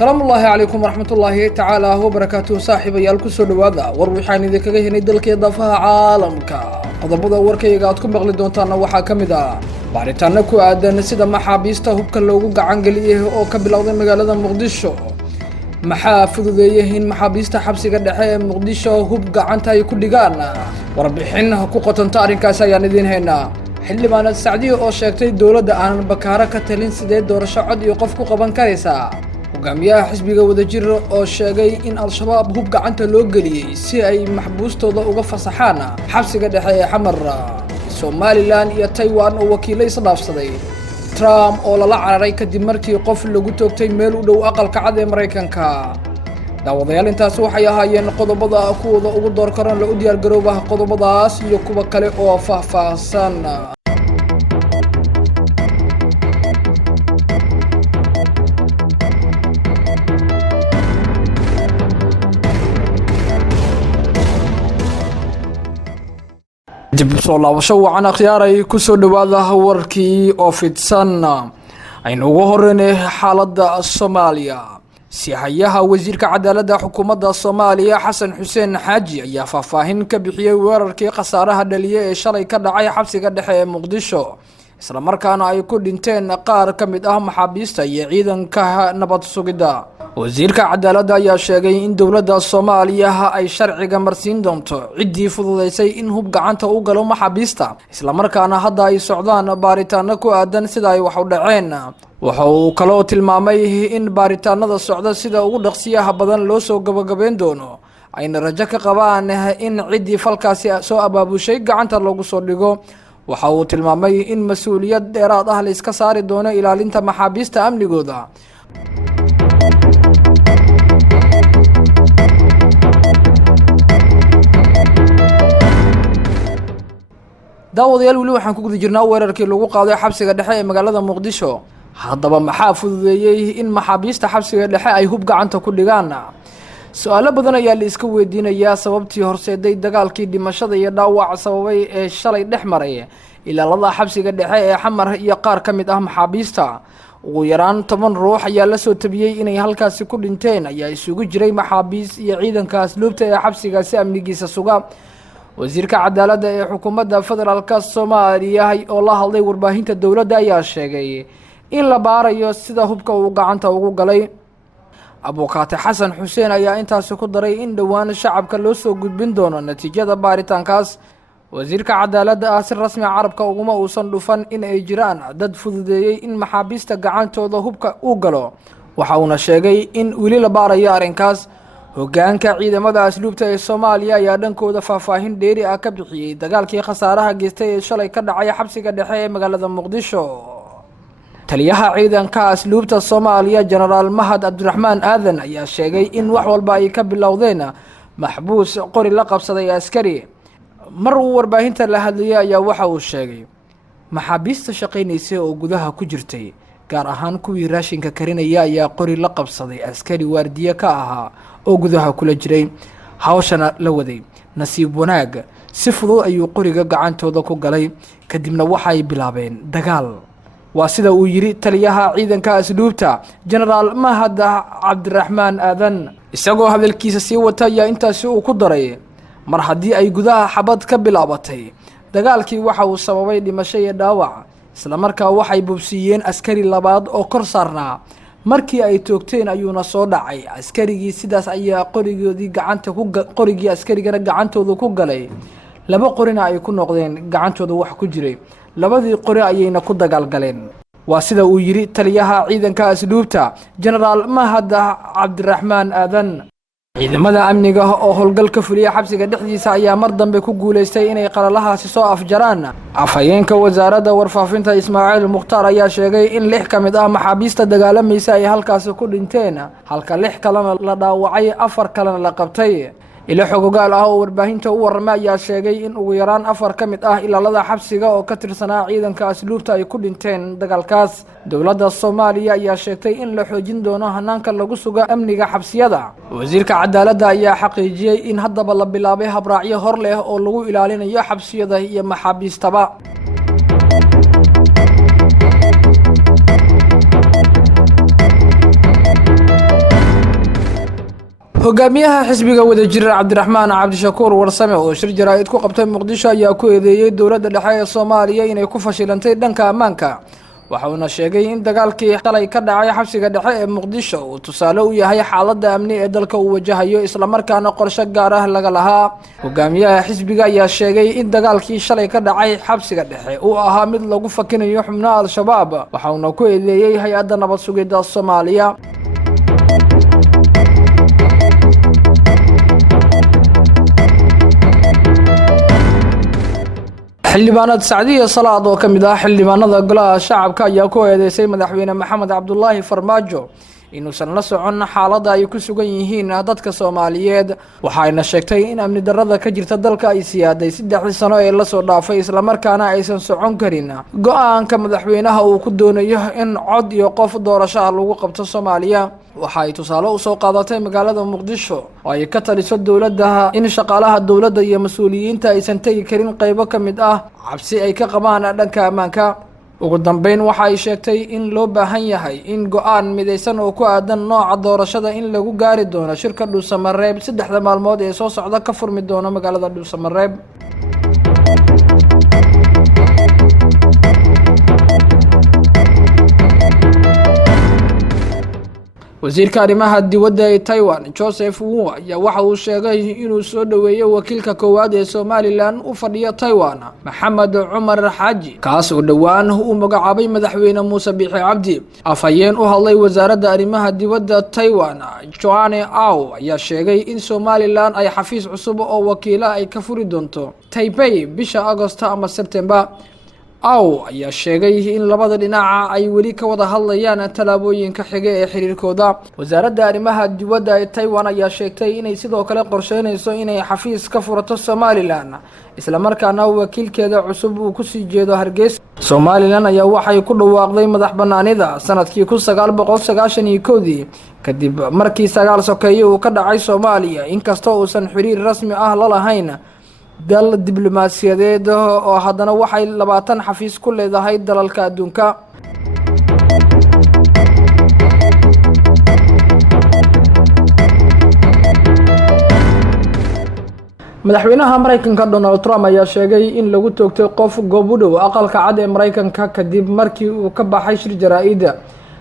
السلام الله عليكم ورحمة الله تعالى وبركاته صاحب يالكو سودوادا وروحان إذا كجه ندلك يضافها عالمك قضبضا وركي قاعدكم بغلي دونتانا وحا كمدا باريتانا كو آدان سيدا محابيستا هبكا لوغو قعنقليه أو كبلاوضي مقالة مقدشو محافظ ذيهين محابيستا حبسي قدحي مقدشو هب قعنتا يكون لغانا وربحين حقوقة تاريكا سياندين هنا حلي بانا السعودية أو شاكتي دولة آن بكارا كتلين سيدي دور شعود يوقفكو قبان كاريسا hogaamiyaha xisbiga wadajir oo sheegay in al-shabaab hub gacanta loo galiyay si ay maxbuustooda uga fasaxaan xabsiga dhexe ee xamar Somaliland iyo Taiwan oo wakiilay isdhaafsaday Trump oo la cararay kadib markii qof lagu toogtay meel u dhow aqalka cad ee Mareykanka daawadayaal intaas waxay ahaayeen qodobada kuwada ugu door karan la u diyaar garoobaha qodobadaas iyo kuwa kale oo faahfaahsan dib soo laabasho wacan akhyaaray ku soo dhawaada warkii oo fidsan aynu ugu horeynay xaaladda Soomaaliya siyahayaha wasiirka cadaaladda xukuumadda Soomaaliya Xasan Xuseen Xaaji ayaa faahfaahin ka bixiyay weerarkii khasaaraha dhaliyay ee shalay ka dhacay xabsiga dhexe ee Muqdisho isla markaana ay ku dhinteen qaar ka mid ah maxaabiista iyo ciidanka nabad sugidda wasiirka cadaaladda ayaa sheegay in dawladda Soomaaliya ay sharciga marsiin doonto cidii fududeysay in hub gacanta u galo maxaabiista isla markaana hadda ay socdaan baaritaano ku aadan sida ay wax u dhaceen waxa uu kale oo tilmaamay in baaritaanada socda sida ugu dhaqsiyaha badan loo soo gabagabeyn doono ayna rajo ka qabaan in cidii falkaasi soo abaabushay gacanta lagu soo dhigo waxa uu tilmaamay in mas'uuliyad dheeraad ah la iska saari doono ilaalinta maxaabiista amnigooda daawadayaal wali waxaan ku guda jirnaa weerarkii lagu qaaday xabsiga dhexe ee magaalada Muqdisho haddaba maxaa fududeeyay in maxaabiista xabsiga dhexe ay hub gacanta ku dhigaan su'aalo badan ayaa la iska weydiinayaa sababtii horseeday dagaalkii dhimashada iyo dhaawac sababay ee shalay dhex maray ilaalada xabsiga dhexe ee xamar iyo qaar ka mid ah maxaabiista ugu yaraan 10 ruux ayaa la soo tabiyay inay halkaasi ku dhinteen ayaa isugu jiray maxaabiis iyo ciidanka asluubta ee xabsigaasi amnigiisa suga wasiirka cadaaladda ee xukuumadda federaalka Soomaaliya oo la hadlay warbaahinta dawladda ayaa sheegay in la baarayo sida hubka uu gacanta ugu galay abukaate Xasan Xuseen ayaa intaas ku daray in dhawaan shacabka loo soo gudbin doono natiijada baaritaankaas wasiirka cadaaladda si rasmi carabka uguma uusan dhufan in ay jiraan dad fududeeyay in maxaabiista gacantooda hubka uu galo waxa uu sheegay in wili la baarayo arrinkaas hogaanka ciidamada asluubta ee Soomaaliya ayaa dhankooda faahfaahin dheeri ah ka bixiyay dagaalkii khasaaraha geystay ee shalay ka dhacay xabsiga dhexe ee magaalada Muqdisho taliyaha ciidanka asluubta Soomaaliya General Mahad Abdurrahman Aadan ayaa sheegay in wax walba ay ka bilowdeen maxbuus qori la qabsaday askari mar uu warbaahinta la hadlayay ayaa waxa uu sheegay maxaabiista shaqeynaysa oo gudaha ku jirtay gaar ahaan kuwii raashinka karinaya ayaa qori la qabsaday askari waardiye ka ahaa oo gudaha kula jiray hawshana la waday nasiib wanaag si fudud ayuu qoriga gacantooda ku galay kadibna waxay bilaabeen dagaal waa sida uu yiri taliyaha ciidanka asluubta General Mahad Abdurrahman Aadan isagoo hadalkiisa sii wata ayaa intaas uu ku daray mar haddii ay gudaha xabad ka bilaabatay dagaalkii waxa uu sababay dhimasho iyo dhaawac isla markaa waxay bubsiyeen askari labaad oo kor saarnaa markii ay toogteen ayuuna soo dhacay askarigii sidaas ayaa qorigii askarigana gacantooda ku galay laba qorina ay ku noqdeen gacantooda wax ku jiray labadii qori ayayna ku dagaalgaleen waa sida uu yiri taliyaha ciidanka asluubta General Mahad Abdurrahman Aadan ciidamada amniga oo howlgal ka fuliya xabsiga dhexdiisa ayaa mar dambe ku guuleystay inay qaralahaasi soo afjaraan afhayeenka wasaaradda warfaafinta Ismaaciil Mukhtaar ayaa sheegay in 6 ka mid ah maxaabiista dagaalamaysa ay halkaas ku dhinteen halka 6 kalena la dhaawacay 4 kalena la qabtay ila xogogaal ah oo warbaahinta u warramay ayaa sheegay in ugu yaraan 4 ka mid ah ilaalada xabsiga oo ka tirsanaa ciidanka asluubta ay ku dhinteen dagaalkaas dawladda Soomaaliya ayaa sheegtay in la xoojin doono hanaanka lagu sugo amniga xabsiyada wasiirka cadaaladda ayaa xaqiijiyay in haddaba la bilaabay habraacyo hor leh oo lagu ilaalinayo xabsiyada iyo maxaabiistaba hogaamiyaha xisbiga wadajir Cabdiraxmaan Cabdishakuur Warsame oo shir jaraa'id ku qabtay Muqdisho ayaa ku eedeeyay dowladda dhexe ee Soomaaliya inay ku fashilantay dhanka ammaanka. waxa uu sheegay in dagaalkii qalay ka dhacay xabsiga dhexe ee Muqdisho uu tusaale u yahay xaaladda amni ee dalka uu wajahayo isla markaana qorshe gaar ah laga lahaa. hogaamiyaha xisbiga ayaa sheegay in dagaalkii shalay ka dhacay xabsiga dhexe uu ahaa mid lagu fakinayo xubnaha al-shabaab, waxa uu ku eedeeyay hay'adda nabad sugidda Soomaaliya. xildhibaanad Sacdiya Salaad oo kamid ah xildhibaanada golaha shacabka ayaa ku eedeysay madaxweyne Maxamed Cabdullaahi Farmaajo inuusan la socon xaaladda ay ku sugan yihiin dadka Soomaaliyeed. waxayna sheegtay in amni darrada ka jirta dalka ay siyaaday 3 sano ee la soo dhaafay isla markaana aysan socon karin go'aanka madaxweynaha uu ku doonayo in cod iyo qof doorasho lagu qabto Soomaaliya. waxa ay tusaale u soo qaadatay magaalada Muqdisho oo ay ka taliso dowladda in shaqaalaha dowladda iyo mas'uuliyiinta aysan tagi karin qaybo kamid ah cabsi ay ka qabaan dhanka ammaanka. ugu dambeyn waxa ay sheegtay in loo baahan yahay in go'aan midaysan oo ku aadan nooca doorashada in lagu gaari doono shirka Dhuusamareeb 3 maalmood ee soo socda ka furmi doona magaalada Dhuusamareeb. wasiirka arrimaha dibadda ee Taiwan Joseph Wu ayaa waxa uu sheegay inuu soo dhaweeyo wakiilka koowaad ee Somaliland u fadhiya Taiwan Maxamed Cumar Xaaji kaas oo dhawaan uu magacaabay madaxweyne Muuse Biixi Cabdi. afhayeen u hadlay wasaaradda arrimaha dibadda Taiwan Joanne Au ayaa sheegay in Somaliland ay xafiis cusub oo wakiila ay ka furi doonto Taipei bisha Agoosto ama September. Au ayaa sheegay in labada dhinac ay weli ka wada hadlayaan talaabooyinka xiga ee xiriirkooda. wasaaradda arrimaha dibadda ee Taiwan ayaa sheegtay inay sidoo kale qorsheynayso inay xafiis ka furato Somaliland isla markaana wakiilkeeda cusub uu ku sii jeedo Hargeysa. Somaliland ayaa waxay ku dhawaaqday madax banaanida sanadkii 1991 kadib markii 9 sokeeye uu ka dhacay Soomaaliya inkastoo uusan xiriir rasmi ah la lahayn dal diblomaasiyadeed oo haddana waxay 20 xafiis ku leedahay dalalka adduunka. madaxweynaha Mareykanka Donald Trump ayaa sheegay in lagu toogtay qof goob u dhow aqalka cad ee Mareykanka kadib markii uu ka baxay shir jaraa'id.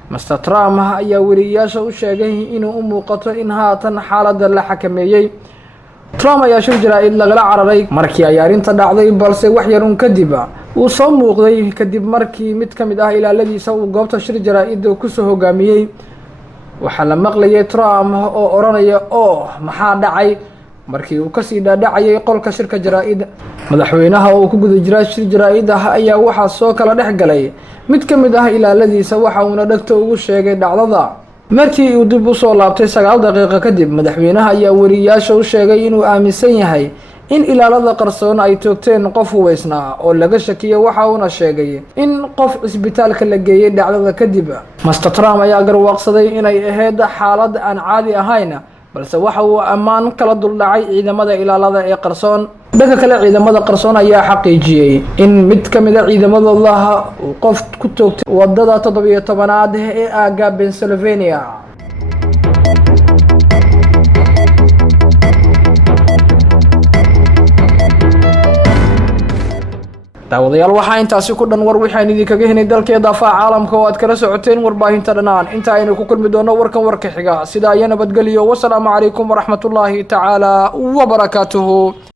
Mr. Trump ayaa wariyaasha u sheegay inuu u muuqato in haatan xaaladda la xakameeyay. Trump ayaa shir jaraa'id lagala cararay markii ay arrinta dhacday, balse wax yar kadib uu soo muuqday kadib markii mid ka mid ah ilaaladiisa uu goobta shir jaraa'id ku soo hogaamiyay. waxaa la maqlayay Trump oo oranaya maxaa dhacay markii uu ka sii dhaadhacayay qolka shirka jaraa'id. madaxweynaha oo ku guda jiray shir jaraa'id ayaa waxa soo kala dhex galay mid ka mid ah ilaaladiisa waxa uu dhagto ugu sheegay dhacdada. markii uu dib u soo laabtay 9 daqiiqo kadib, madaxweynaha ayaa wariyaasha u sheegay inuu aaminsan yahay in ilaalada qarsoon ay toogteen qof hubaysnaa oo laga shakiyo. waxa uu sheegay in qof isbitaalka la geeyay dhacdada kadib. Mr. Trump ayaa garwaaqsaday inay ahayd xaalad aan caadi ahayn, balse waxa uu ammaan kala duldhacay ciidamada ilaalada ee qarsoon. dhanka kale, ciidamada qarsoon ayaa xaqiijiyay in mid ka mid ah ciidamadooda uu qof ku toogtay wadada 17aad ee aaga Pennsylvania. daawadayaal waxaa intaasi ku dhan war waxaan idinkaga helnay dalkeeda daafaca caalamka oo aad kala socoteen warbaahinta dhanaan. inta aynu ku kulmi doono warkan warka xiga, sida ay nabadgeliyo. wassalaamu calaykum waraxmatullaahi tacaala wabarakaatuhu.